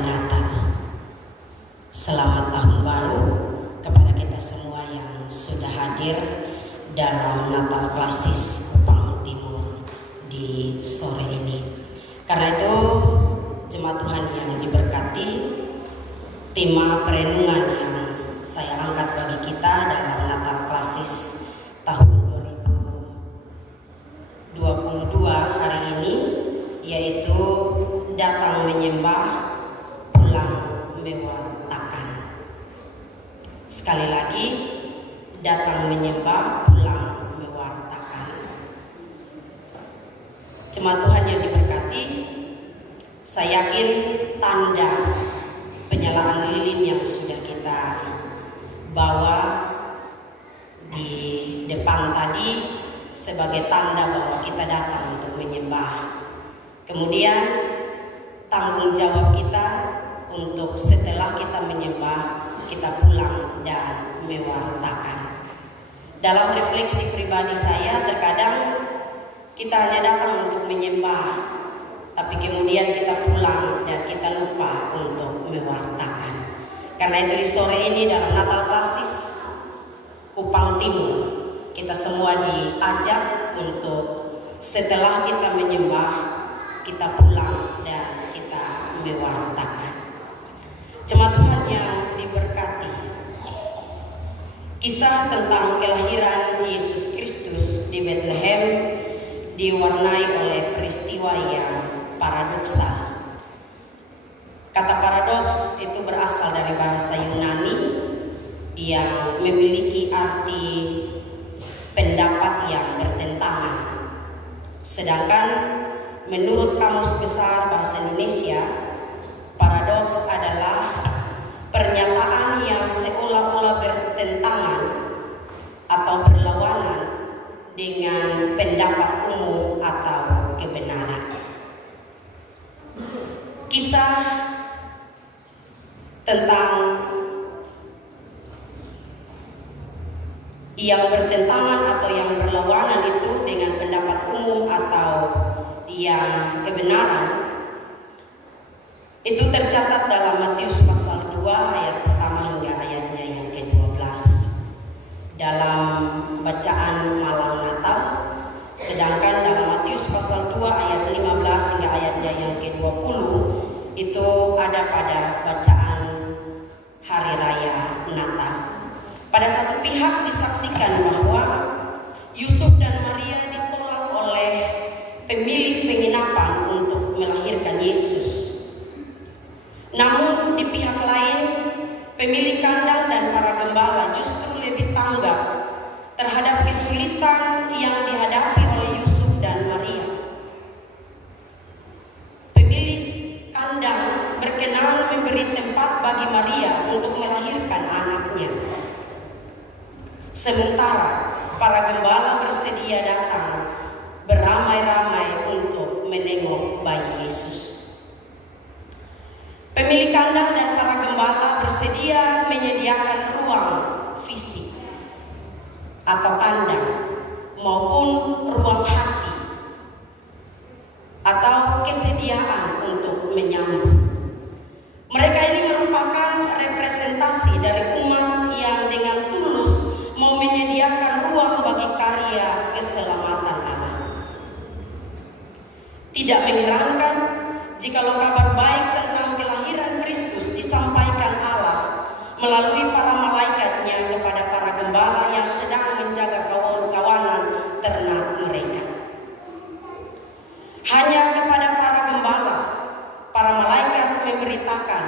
hari Natal. Selamat tahun baru kepada kita semua yang sudah hadir dalam Natal Klasis Kupang Timur di sore ini. Karena itu, jemaat Tuhan yang diberkati, tema perenungan yang saya angkat bagi kita dalam Natal Klasis tahun 2022 hari ini, yaitu datang menyembah, pulang mewartakan. Sekali lagi, datang menyembah, pulang mewartakan. Jemaat Tuhan yang diberkati, saya yakin tanda penyalaan lilin yang sudah kita bawa di depan tadi sebagai tanda bahwa kita datang untuk menyembah. Kemudian tanggung jawab kita untuk setelah kita menyembah, kita pulang dan mewartakan. Dalam refleksi pribadi saya, terkadang kita hanya datang untuk menyembah, tapi kemudian kita pulang dan kita lupa untuk mewartakan. Karena itu di sore ini dalam Natal Klasis Kupang Timur, kita semua diajak untuk setelah kita menyembah, kita pulang dan kita mewartakan. Jemaat Tuhan yang diberkati, kisah tentang kelahiran Yesus Kristus di Bethlehem diwarnai oleh peristiwa yang paradoksal. Kata paradoks itu berasal dari bahasa Yunani yang memiliki arti pendapat yang bertentangan. Sedangkan menurut Kamus Besar Bahasa Indonesia, paradoks adalah pernyataan yang seolah-olah bertentangan atau berlawanan dengan pendapat umum atau kebenaran. Kisah tentang yang bertentangan atau yang berlawanan itu dengan pendapat umum atau yang kebenaran itu tercatat dalam Matius pasal 2 ayat pertama hingga ayatnya yang ke-12 dalam bacaan malam Natal. Sedangkan dalam Matius pasal 2 ayat 15 hingga ayatnya yang ke-20 itu ada pada bacaan Hari Raya Natal. Pada satu pihak disaksikan bahwa Yusuf dan Maria ditolak oleh pemilik penginapan untuk melahirkan Yesus. Namun di pihak lain, pemilik kandang dan para gembala justru lebih tanggap terhadap kesulitan yang dihadapi oleh Yusuf dan Maria. Pemilik kandang berkenan memberi tempat bagi Maria untuk melahirkan anaknya. Sementara para gembala bersedia datang beramai-ramai untuk menengok bayi Yesus. Pemilik kandang dan para gembala bersedia menyediakan ruang fisik atau kandang maupun ruang hati atau kesediaan untuk menyambut. Mereka ini merupakan representasi dari umat yang dengan tulus mau menyediakan ruang bagi karya keselamatan Allah. Tidak mengherankan jikalau kabar baik tentang kelahiran Kristus disampaikan Allah melalui para malaikatnya kepada para gembala yang sedang menjaga kawanan ternak mereka. Hanya kepada para gembala, para malaikat memberitakan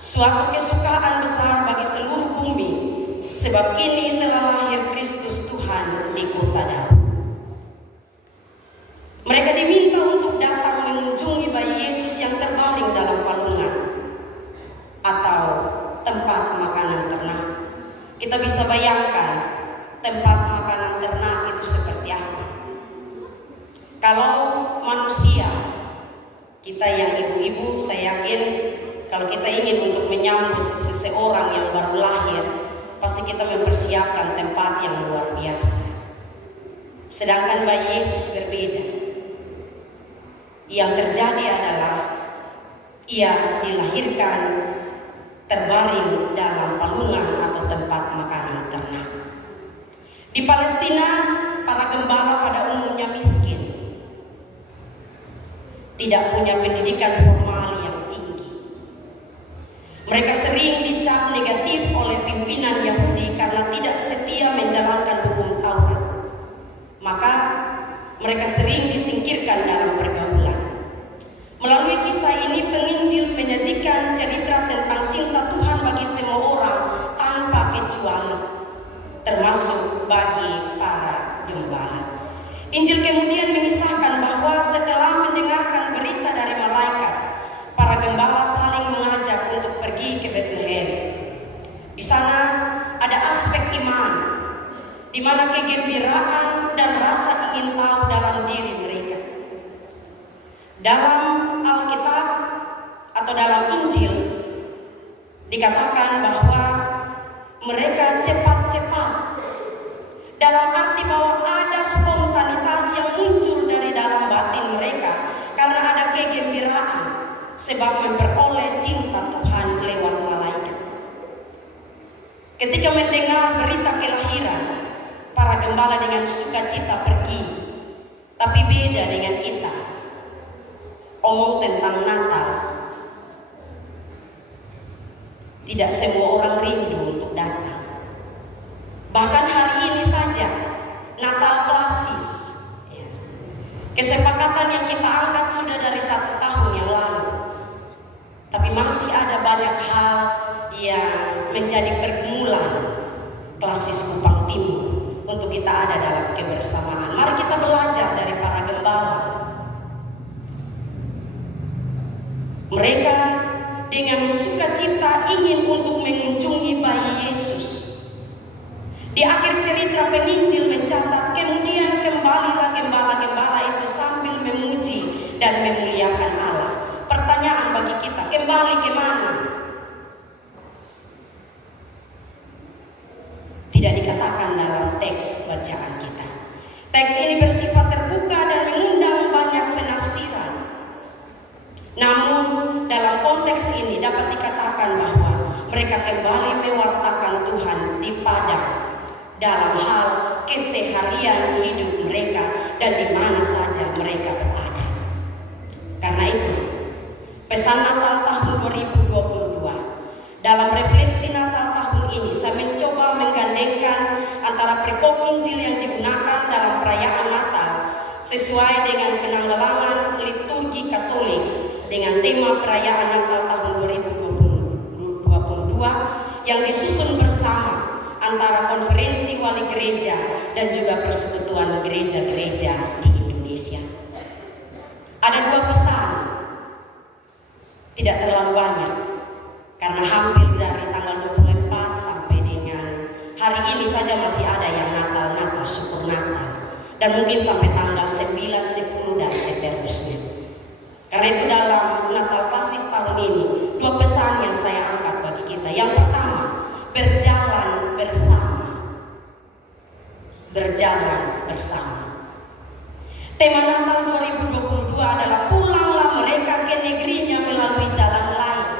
suatu kesukaan besar bagi seluruh bumi, sebab kini telah lahir Kristus Tuhan di kota Daud. Mereka diminta untuk datang mengunjungi bayi Yesus yang terbaring dalam palungan atau tempat makanan ternak. Kita bisa bayangkan tempat makanan ternak itu seperti apa. Kalau manusia, kita yang ibu-ibu, saya yakin kalau kita ingin untuk menyambut seseorang yang baru lahir, pasti kita mempersiapkan tempat yang luar biasa. Sedangkan bayi Yesus berbeda. Yang terjadi adalah ia dilahirkan terbaring dalam palungan atau tempat makanan ternak. Di Palestina, para gembala pada umumnya miskin, tidak punya pendidikan formal yang tinggi. Mereka sering dicap negatif oleh pimpinan Yahudi karena tidak setia menjalankan hukum Taurat. Maka mereka sering disingkirkan dalam pergaulan. Melalui kisah ini, penginjil menyajikan cerita tentang cinta Tuhan bagi semua orang tanpa kecuali, termasuk bagi para gembala. Injil kemudian mengisahkan bahwa setelah mendengarkan berita dari malaikat, para gembala saling mengajak untuk pergi ke Bethlehem. Di sana ada aspek iman, di mana kegembiraan dan rasa ingin tahu dalam diri mereka. Dalam Alkitab atau dalam Injil dikatakan bahwa mereka cepat-cepat, dalam arti bahwa ada spontanitas yang muncul dari dalam batin mereka karena ada kegembiraan sebab memperoleh cinta Tuhan lewat malaikat. Ketika mendengar berita kelahiran, para gembala dengan sukacita pergi. Tapi beda dengan kita. Omong tentang Natal, tidak semua orang rindu untuk datang. Bahkan hari ini saja, Natal klasis, kesepakatan yang kita angkat sudah dari 1 tahun yang lalu. Tapi masih ada banyak hal yang menjadi pergumulan klasis Kupang Timur untuk kita ada dalam kebersamaan. Mari kita belajar dari para gembala. Mereka dengan sukacita ingin untuk mengunjungi bayi Yesus. Di akhir cerita penginjil mencatat, kemudian kembalilah gembala-gembala itu sambil memuji dan memuliakan Allah. Pertanyaan bagi kita, kembali ke mana? Tidak dikatakan dalam teks bacaan kita. Teks ini bersifat terbuka dan mengundang banyak penafsiran. Namun dalam konteks ini dapat dikatakan bahwa mereka kembali mewartakan Tuhan di padang dalam hal keseharian hidup mereka dan di mana saja mereka berada. Karena itu, pesan Natal tahun 2022, dalam refleksi Natal tahun ini saya mencoba menggandengkan antara perikop Injil yang digunakan dalam perayaan Natal sesuai dengan penanggalan liturgi Katolik dengan tema perayaan Natal tahun 2022 yang disusun bersama antara konferensi wali gereja dan juga persekutuan gereja-gereja di Indonesia. Ada 2 pesan, tidak terlalu banyak, karena hampir dari tanggal 24 sampai dengan hari ini saja masih ada yang Natal, syukur Natal, dan mungkin sampai tanggal 9, 10 dan seterusnya. Karena itu dalam Natal klasis tahun ini 2 pesan yang saya angkat bagi kita. Yang pertama, berjalan bersama. Berjalan bersama. Tema Natal 2022 adalah pulanglah mereka ke negerinya melalui jalan lain.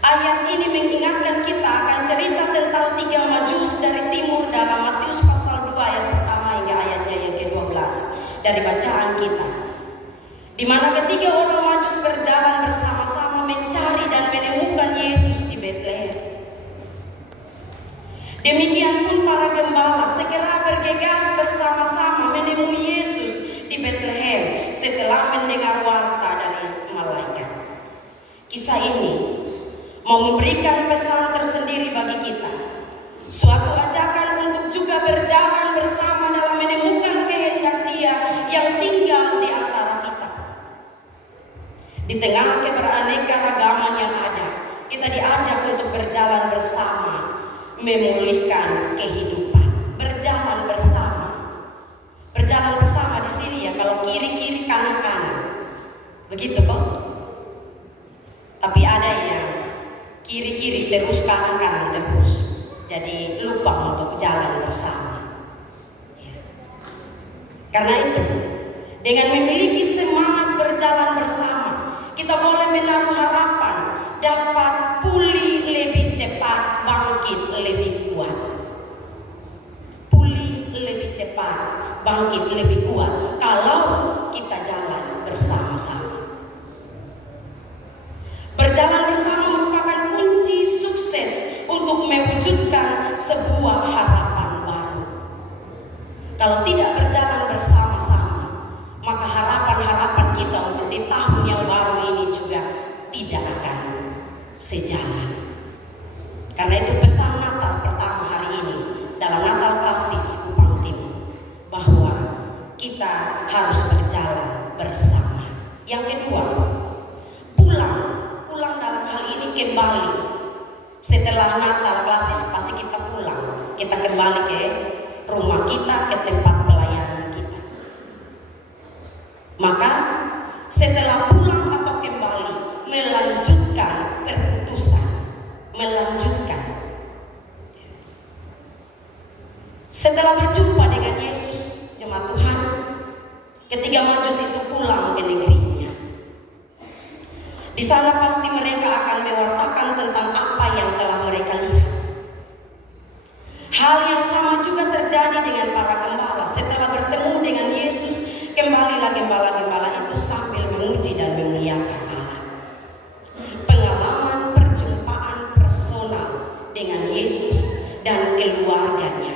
Ayat ini mengingatkan kita akan cerita tentang 3 Majus dari timur dalam Matius pasal 2 ayat pertama hingga ayatnya yang ke-12 dari bacaan kita. Di mana ketiga orang Majus berjalan bersama-sama mencari dan menemukan Yesus di Bethlehem. Demikian pun para gembala segera bergegas bersama-sama menemui Yesus di Bethlehem setelah mendengar warta dari malaikat. Kisah ini mau memberikan pesan tersendiri bagi kita, suatu ajakan untuk juga berjalan bersama dalam menemukan kehendak Dia yang tinggal di antara kita. Di tengah keberaneka-ragaman yang ada, kita diajak untuk berjalan bersama, memulihkan kehidupan, berjalan bersama. Berjalan bersama di sini ya, kalau kiri-kiri kanan-kanan, begitu kok. Tapi ada yang kiri-kiri terus kanan-kanan terus, jadi lupa untuk jalan bersama. Karena itu, dengan memiliki semangat berjalan bersama, kita boleh cepat, bangkit lebih kuat kalau kita jalan bersama-sama. Berjalan bersama merupakan kunci sukses untuk mewujudkan sebuah harapan baru. Kalau tidak berjalan bersama-sama, maka harapan-harapan kita untuk di tahun yang baru ini juga tidak akan sejalan. Karena itu pesan Natal pertama hari ini dalam Natal Klasis Kupang Timur, bahwa kita harus berjalan bersama. Yang kedua, pulang dalam hal ini kembali. Setelah Natal Klasis pasti kita pulang, kita kembali ke rumah kita, ke tempat pelayanan kita. Maka setelah pulang atau kembali, melanjutkan perputusan, melanjutkan. Setelah berjumpa dengan Yesus, jemaat Tuhan, ketiga Majus itu pulang ke negerinya. Di sana pasti mereka akan mewartakan tentang apa yang telah mereka lihat. Hal yang sama juga terjadi dengan para gembala. Setelah bertemu dengan Yesus, kembalilah gembala-gembala itu sambil memuji dan memuliakan Allah. Pengalaman perjumpaan personal dengan Yesus dan keluarganya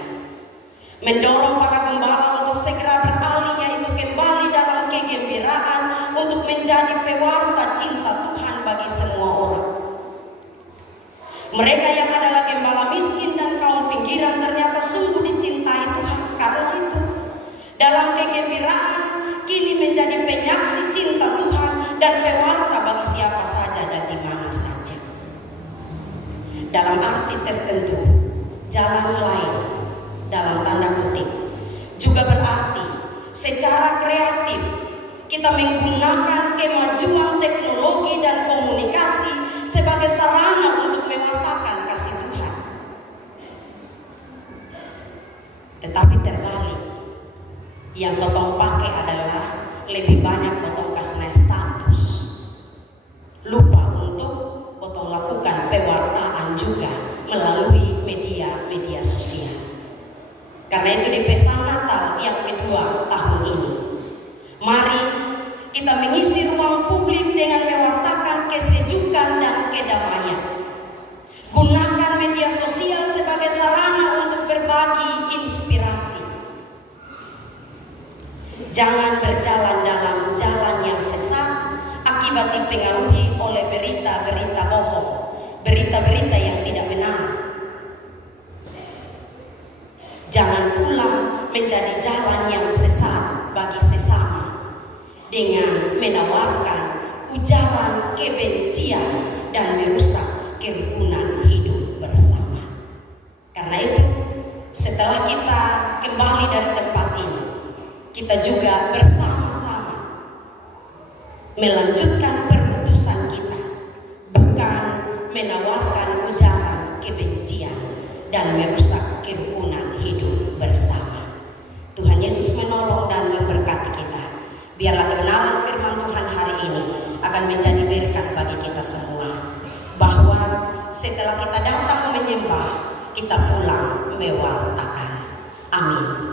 mendorong para gembala untuk segera beralih, yaitu kembali dalam kegembiraan untuk menjadi pewarta cinta Tuhan bagi semua orang. Mereka yang adalah gembala miskin dan kaum pinggiran ternyata sungguh dicintai Tuhan. Karena itu, dalam kegembiraan kini menjadi penyaksi cinta Tuhan dan pewarta bagi siapa saja dan di mana saja. Dalam arti tertentu, jalan lain dalam tanda kutip juga berarti secara kreatif kita menggunakan kemajuan teknologi dan komunikasi sebagai sarana untuk mewartakan kasih Tuhan. Tetapi terbalik, yang kotong pakai adalah lebih banyak potong kasih status, lupa untuk potong lakukan pewartaan juga melalui media sosial. Karena itu di pesan Natal yang kedua tahun ini, mari kita mengisi ruang publik dengan mewartakan kesejukan dan kedamaian. Gunakan media sosial sebagai sarana untuk berbagi inspirasi. Jangan berjalan dalam jalan yang sesat akibat dipengaruhi oleh berita-berita bohong, berita-berita yang tidak benar. Jangan pula menjadi jalan yang sesat bagi sesama dengan menawarkan ujaran kebencian dan merusak kerukunan hidup bersama. Karena itu, setelah kita kembali dari tempat ini, kita juga bersama-sama melanjutkan perputusan kita, bukan menawarkan ujaran kebencian dan merusak kerukunan hidup bersama. Tuhan Yesus menolong dan memberkati kita. Biarlah kebenaran firman Tuhan hari ini akan menjadi berkat bagi kita semua, bahwa setelah kita datang menyembah, kita pulang mewartakan. Amin.